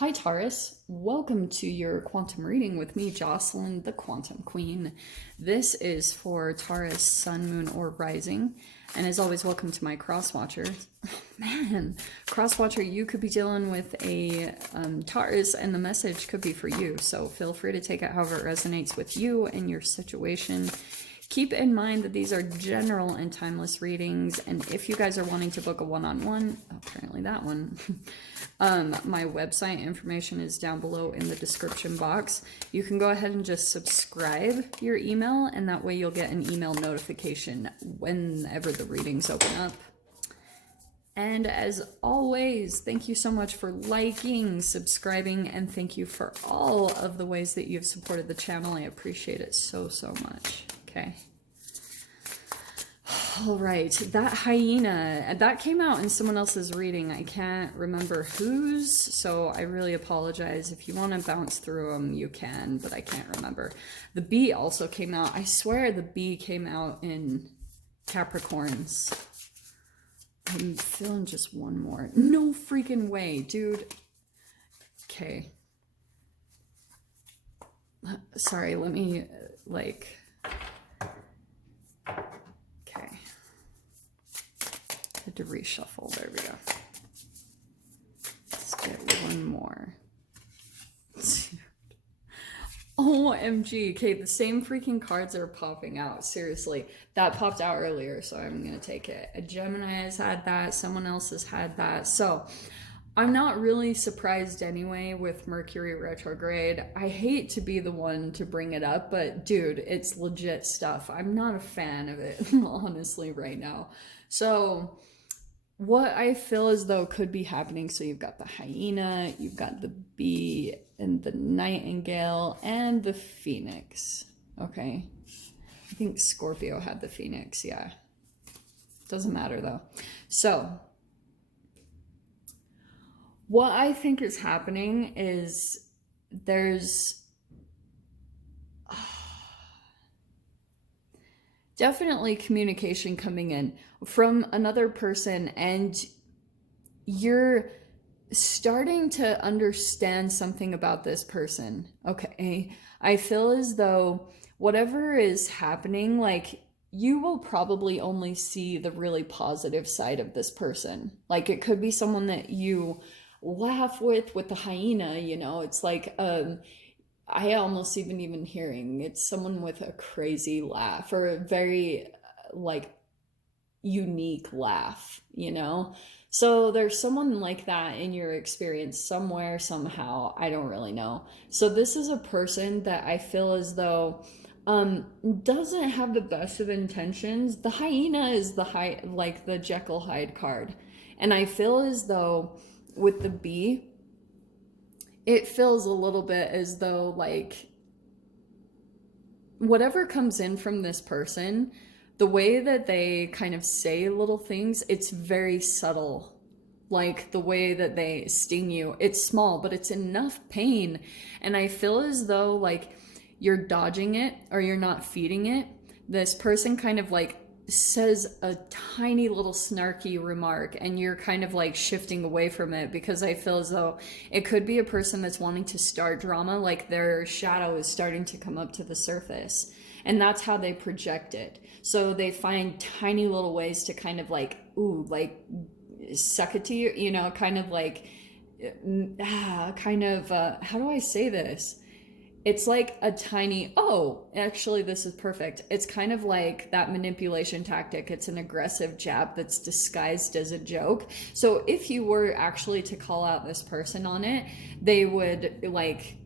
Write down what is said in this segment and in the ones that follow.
Hi Taurus, welcome to your quantum reading with me, Jocelyn, the Quantum Queen. This is for Taurus, Sun, Moon, or Rising. And as always, welcome to my cross watcher. Oh, man, cross watcher, you could be dealing with a Taurus and the message could be for you. So feel free to take it however it resonates with you and your situation. Keep in mind that these are general and timeless readings, and if you guys are wanting to book a one-on-one, apparently that one, my website information is down below in the description box. You can go ahead and just subscribe your email, and that way you'll get an email notification whenever the readings open up. And as always, thank you so much for liking, subscribing, and thank you for all of the ways that you've supported the channel. I appreciate it so much. Okay. All right, that hyena, that came out in someone else's reading. I can't remember whose, so I really apologize. If you want to bounce through them, you can, but I can't remember. The bee also came out. I swear the bee came out in Capricorns. I'm feeling just one more. No freaking way, dude. Okay. Sorry, let me, like... Had to reshuffle. There we go. Let's get one more. OMG. Okay, the same freaking cards are popping out. Seriously. That popped out earlier, so I'm going to take it. A Gemini has had that. Someone else has had that. So, I'm not really surprised anyway with Mercury retrograde. I hate to be the one to bring it up, but dude, it's legit stuff. I'm not a fan of it, honestly, right now. So... what I feel as though could be happening, so you've got the hyena, you've got the bee, and the nightingale, and the phoenix. Okay. I think Scorpio had the phoenix, yeah. Doesn't matter though. So, what I think is happening is there's definitely communication coming in from another person, and you're starting to understand something about this person. Okay, I feel as though whatever is happening, like, you will probably only see the really positive side of this person. Like, it could be someone that you laugh with the hyena, you know. It's like I almost even hearing it's someone with a crazy laugh or a very like unique laugh, you know? So there's someone like that in your experience somewhere, somehow. I don't really know. So this is a person that I feel as though doesn't have the best of intentions. The hyena is like the Jekyll Hyde card. And I feel as though with the bee, it feels a little bit as though, like, whatever comes in from this person, the way that they kind of say little things, it's very subtle. Like, the way that they sting you, it's small, but it's enough pain. And I feel as though, like, you're dodging it or you're not feeding it. This person kind of, like, says a tiny little snarky remark and you're kind of like shifting away from it, because I feel as though it could be a person that's wanting to start drama, like their shadow is starting to come up to the surface, and that's how they project it. So they find tiny little ways to kind of like, ooh, like suck it to you, you know, kind of like how do I say this? It's like a tiny, oh, actually this is perfect. It's kind of like that manipulation tactic. It's an aggressive jab that's disguised as a joke. So if you were actually to call out this person on it, they would like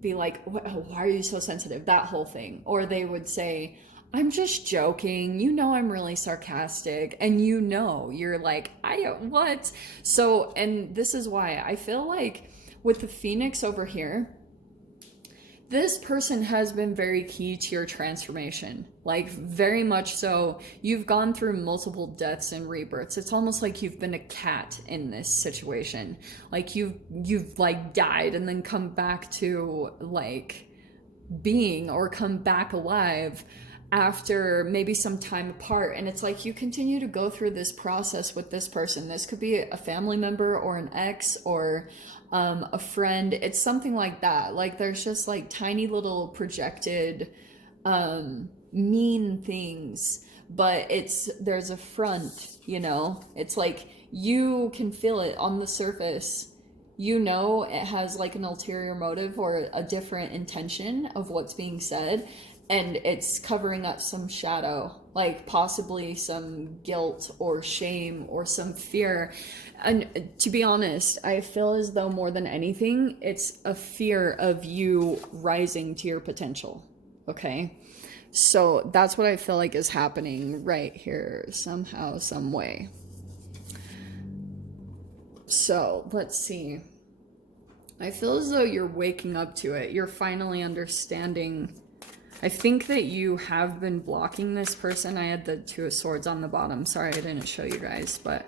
be like, why are you so sensitive? That whole thing. Or they would say, I'm just joking. You know, I'm really sarcastic. And you know, you're like, what? So, and this is why I feel like with the Phoenix over here, this person has been very key to your transformation, like very much so. You've gone through multiple deaths and rebirths. It's almost like you've been a cat in this situation. Like you've like died and then come back to like being, or come back alive after maybe some time apart, and it's like you continue to go through this process with this person. This could be a family member or an ex or a friend. It's something like that. Like there's just like tiny little projected mean things, but there's a front, you know. It's like you can feel it on the surface. You know it has like an ulterior motive or a different intention of what's being said, and it's covering up some shadow, like possibly some guilt or shame or some fear. And to be honest, I feel as though more than anything, it's a fear of you rising to your potential. Okay? So that's what I feel like is happening right here, somehow, some way. So let's see. I feel as though you're waking up to it. You're finally understanding. I think that you have been blocking this person. I had the Two of Swords on the bottom. Sorry, I didn't show you guys, but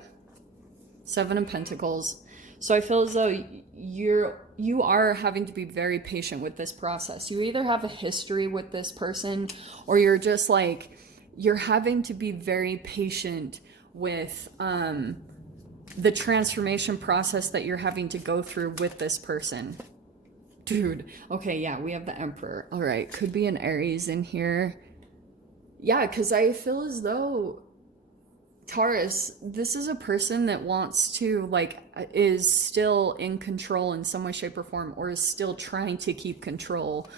Seven of Pentacles. So I feel as though you are having to be very patient with this process. You either have a history with this person, or you're just like, you're having to be very patient with the transformation process that you're having to go through with this person. Dude, okay, yeah, we have the Emperor. All right, could be an Aries in here. Yeah, because I feel as though, Taurus, this is a person that wants to, like, is still in control in some way, shape, or form, or is still trying to keep control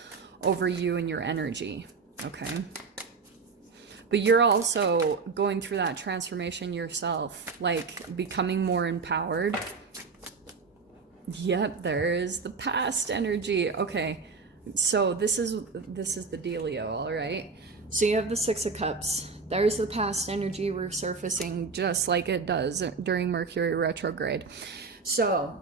over you and your energy, okay? But you're also going through that transformation yourself, like becoming more empowered. Yep, there is the past energy. Okay, so this is the dealio, all right? So you have the Six of Cups. There's the past energy resurfacing just like it does during Mercury retrograde. So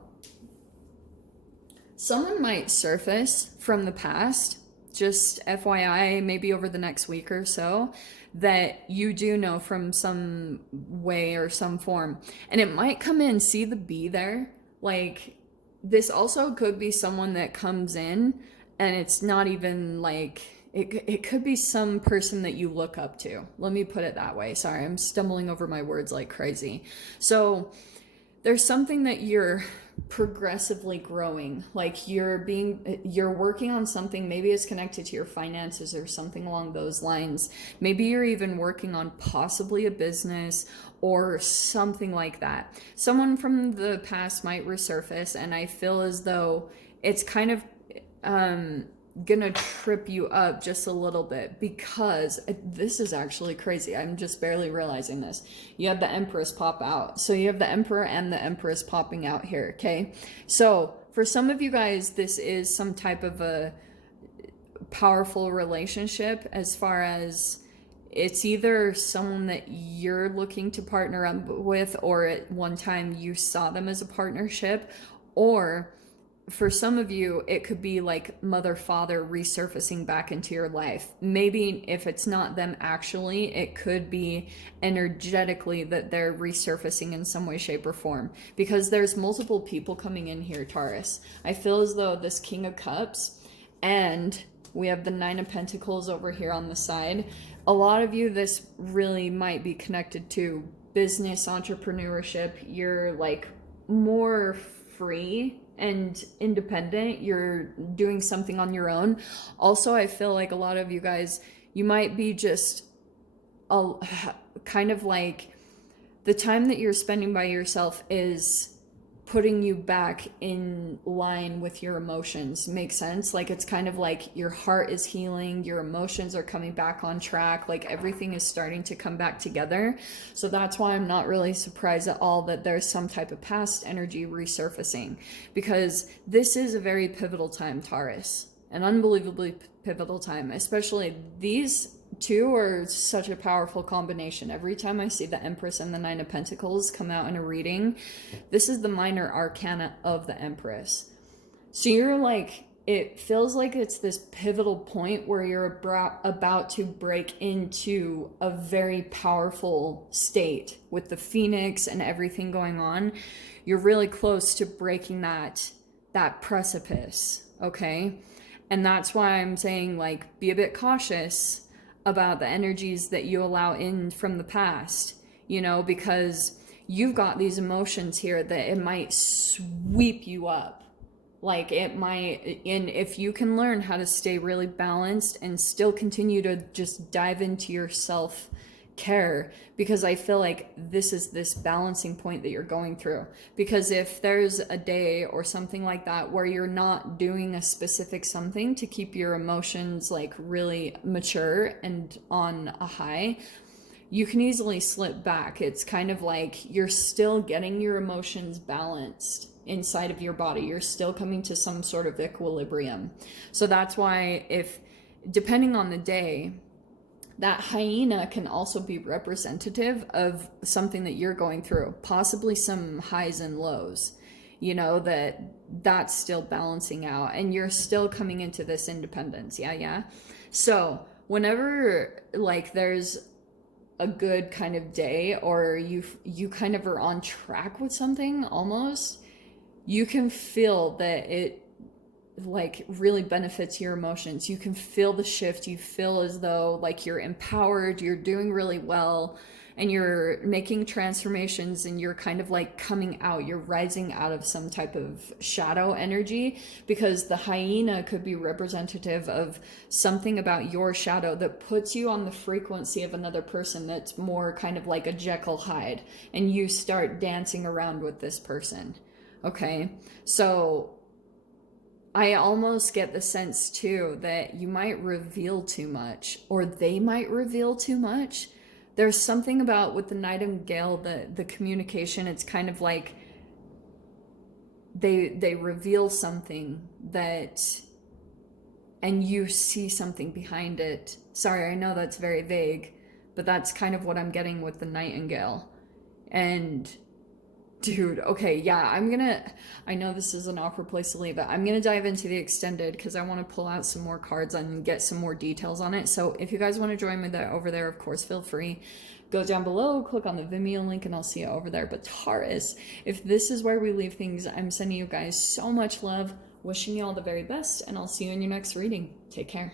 someone might surface from the past, just FYI, maybe over the next week or so, that you do know from some way or some form. And it might come in, see the B there? Like, this also could be someone that comes in and it's not even like, it could be some person that you look up to. Let me put it that way. Sorry, I'm stumbling over my words like crazy. So there's something that you're progressively growing, like you're working on something. Maybe it's connected to your finances or something along those lines. Maybe you're even working on possibly a business or something like that. Someone from the past might resurface, and I feel as though it's kind of gonna trip you up just a little bit, because this is actually crazy. I'm just barely realizing this. You have the Empress pop out. So you have the Emperor and the Empress popping out here, okay? So for some of you guys, this is some type of a powerful relationship, as far as it's either someone that you're looking to partner up with, or at one time you saw them as a partnership, or for some of you, it could be like mother, father resurfacing back into your life. Maybe if it's not them actually, it could be energetically that they're resurfacing in some way, shape, or form. Because there's multiple people coming in here, Taurus. I feel as though this King of Cups, and we have the Nine of Pentacles over here on the side. A lot of you, this really might be connected to business, entrepreneurship. You're like more free and independent. You're doing something on your own. Also, I feel like a lot of you guys, you might be just kind of like the time that you're spending by yourself is putting you back in line with your emotions. Makes sense? Like, it's kind of like your heart is healing, your emotions are coming back on track, like everything is starting to come back together. So that's why I'm not really surprised at all that there's some type of past energy resurfacing, because this is a very pivotal time, Taurus. An unbelievably pivotal time. Especially these two are such a powerful combination. Every time I see the Empress and the Nine of Pentacles come out in a reading, this is the minor arcana of the Empress. So you're like, it feels like it's this pivotal point where you're about to break into a very powerful state with the Phoenix and everything going on. You're really close to breaking that precipice, okay? And that's why I'm saying, like, be a bit cautious. about the energies that you allow in from the past, you know, because you've got these emotions here that it might sweep you up. Like it might, and if you can learn how to stay really balanced and still continue to just dive into yourself care, because I feel like this is this balancing point that you're going through. Because if there's a day or something like that where you're not doing a specific something to keep your emotions like really mature and on a high, you can easily slip back. It's kind of like you're still getting your emotions balanced inside of your body. You're still coming to some sort of equilibrium. So that's why, if depending on the day, that hyena can also be representative of something that you're going through, possibly some highs and lows, you know, that's still balancing out and you're still coming into this independence. Yeah. So whenever like there's a good kind of day, or you kind of are on track with something almost, you can feel that it like really benefits your emotions. You can feel the shift. You feel as though like you're empowered, you're doing really well, and you're making transformations, and you're kind of like coming out, you're rising out of some type of shadow energy, because the hyena could be representative of something about your shadow that puts you on the frequency of another person that's more kind of like a Jekyll Hyde, and you start dancing around with this person. Okay, so I almost get the sense too that you might reveal too much, or they might reveal too much. There's something about with the nightingale, the communication, it's kind of like they reveal something that, and you see something behind it. Sorry, I know that's very vague, but that's kind of what I'm getting with the nightingale. And dude, okay, yeah, I know this is an awkward place to leave it. I'm gonna dive into the extended because I want to pull out some more cards and get some more details on it. So if you guys want to join me over there, of course, feel free. Go down below, click on the Vimeo link, and I'll see you over there. But Taurus, if this is where we leave things, I'm sending you guys so much love, wishing you all the very best, and I'll see you in your next reading. Take care.